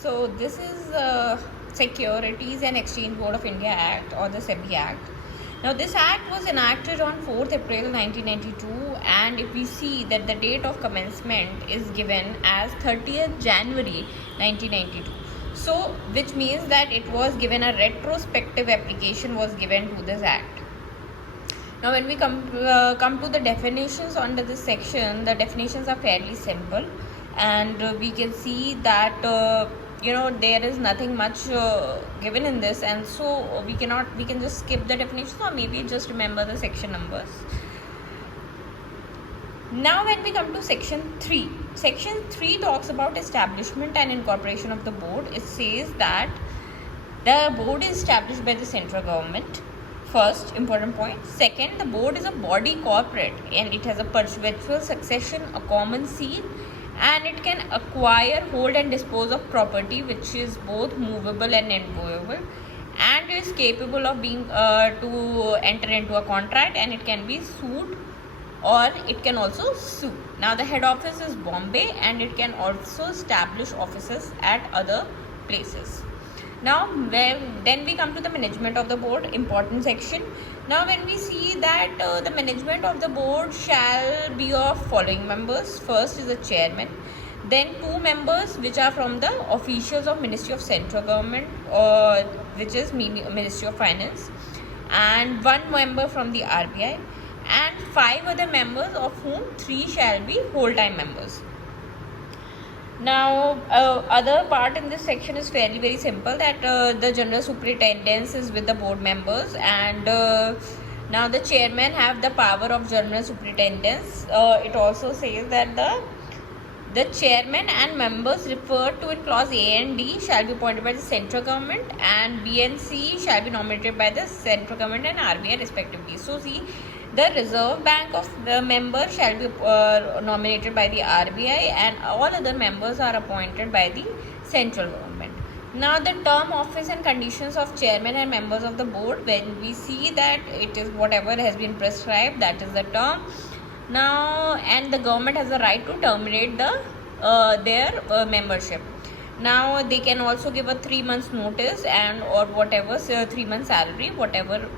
So this is Securities and Exchange Board of India Act, or the Sebi Act. Now this act was enacted on 4th April 1992, and if we see that the date of commencement is given as 30th January 1992. So which means that it was given a retrospective application was given to this act. Now when we come to the definitions under this section, the definitions are fairly simple, and we can see that there is nothing much given in this, and so we can just skip the definitions, or maybe just remember the section numbers. Now when we come to section 3 talks about establishment and incorporation of the board. It says that the board is established by the central government. First important point. Second, the board is a body corporate, and it has a perpetual succession, a common seal, and it can acquire, hold and dispose of property which is both movable and immovable, and is capable of being to enter into a contract, and it can be sued or it can also sue. Now the head office is Bombay, and it can also establish offices at other places. Now then we come to the management of the board, important section. Now when we see that the management of the board shall be of following members. First is the chairman, then 2 members which are from the officials of Ministry of Central Government, which is Ministry of Finance, and 1 member from the RBI, and 5 other members, of whom 3 shall be whole-time members. Now other part in this section is fairly very simple, that the general superintendence is with the board members, and now the chairman have the power of general superintendence. It also says that the chairman and members referred to in clause A and D shall be appointed by the central government, and B and C shall be nominated by the central government and RBI respectively. So see, the Reserve Bank of the member shall be nominated by the RBI, and all other members are appointed by the central government. Now the term, office and conditions of chairman and members of the board, when we see that it is whatever has been prescribed, that is the term. Now, and the government has the right to terminate their membership. Now they can also give a 3 months notice, and or whatever 3 months salary, whatever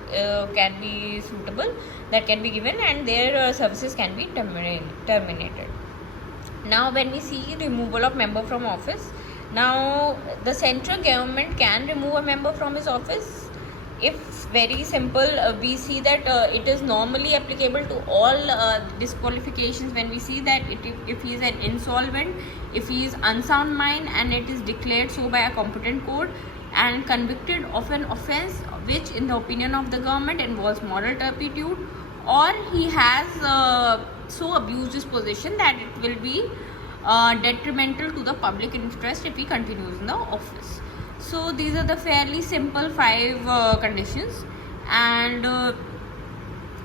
can be suitable, that can be given, and their services can be terminated. Now when we see removal of member from office, now the central government can remove a member from his office. If very simple, we see that it is normally applicable to all disqualifications. When we see that if he is an insolvent, if he is unsound mind, and it is declared so by a competent court, and convicted of an offence which in the opinion of the government involves moral turpitude, or he has so abused his position that it will be detrimental to the public interest if he continues in the office. So these are the fairly simple 5 conditions, and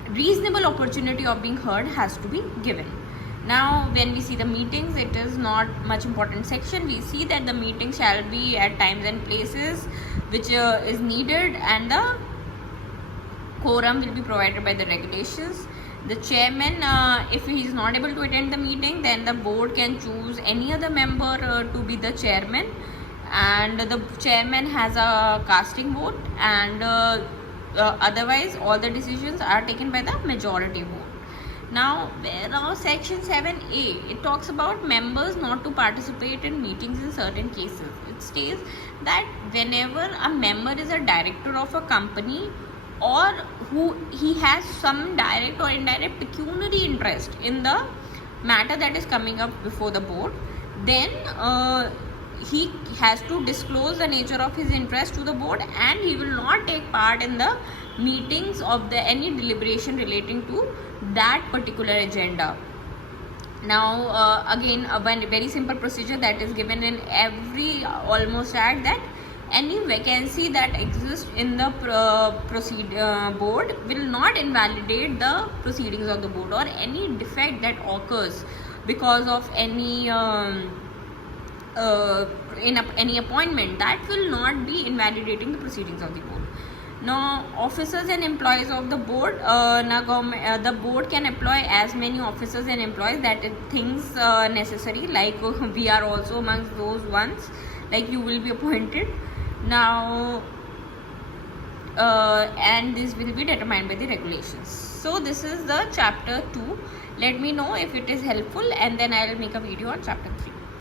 reasonable opportunity of being heard has to be given. Now when we see the meetings, it is not much important section. We see that the meeting shall be at times and places which is needed, and the quorum will be provided by the regulations. The chairman, if he is not able to attend the meeting, then the board can choose any other member to be the chairman, and the chairman has a casting vote, and otherwise all the decisions are taken by the majority vote. Now section 7A, it talks about members not to participate in meetings in certain cases. It states that whenever a member is a director of a company, or who he has some direct or indirect pecuniary interest in the matter that is coming up before the board, then he has to disclose the nature of his interest to the board, and he will not take part in the meetings of any deliberation relating to that particular agenda. Now again, a very simple procedure that is given in every almost act, that any vacancy that exists in the board will not invalidate the proceedings of the board, or any defect that occurs because of any in any appointment, that will not be invalidating the proceedings of the board. Now, officers and employees of the board. The board can employ as many officers and employees that it thinks necessary. Like we are also amongst those ones. Like you will be appointed. Now, and this will be determined by the regulations. So this is the chapter 2. Let me know if it is helpful, and then I will make a video on chapter 3.